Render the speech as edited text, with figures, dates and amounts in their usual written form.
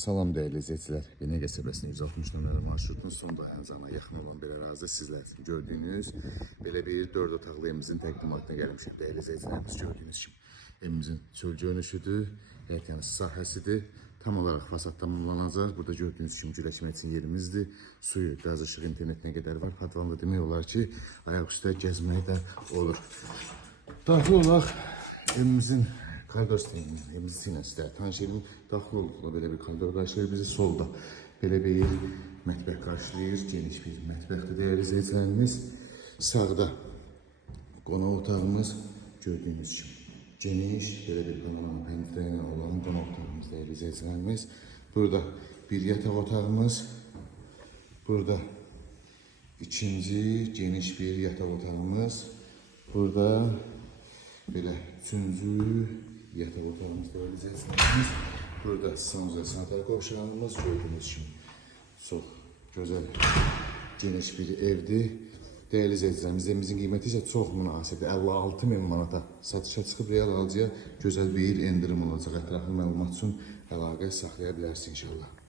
Salam dəyərli izləyicilər. Binəqə qəsəbəsinin 160 nömrəli marşrutun son dayanacağına yaxın olan bir ərazidə sizlər üçün gördüyünüz belə bir 4 otaqlı evimizin təqdimatına gəlmişik. Dəyərli izləyicilərimiz, gördüyünüz kimi evimizin çöl görünüşüdür, həyətyanı sahəsidir. Tam olaraq fasad tamamlanacaq. Burada gördüyünüz kimi güləşmək üçün yerimizdir. Suyu, qaz, işıq, internetinə qədər var. Padvanda demək olar ki, ayaq üstə gəzmək də olur. Daxil olaq evimizin koridor sisteminin, evimizin sinəsində tanış evin daxil olduqla belə bir koridor qarşılayır bizi. Solda belə bir mətbəx qarşılayır. Geniş bir mətbəxdir dəyərli izləyicilərimiz. Sağda qonaq otağımız gördüyünüz kimi geniş, belə bir panorama pəncərəli olan qonaq otağımız dəyərli izləyicilərimiz. Burada bir yataq otağımız, burada ikinci geniş bir yataq otağımız, burada belə üçüncü yataq otağımız dəyərli izləyicilərimiz. Burada sanuzel sanitar qovşağımız gördüyünüz kimi çox gözəl geniş bir evdir. Dəyərli izləyicilərimiz, evimizin qiyməti isə çox münasibdir. 56.000 manata satışa çıxıb real alıcıya gözəl bir endirim olacaq. Ətraflı məlumat üçün əlaqə saxlaya bilərsiniz inşallah.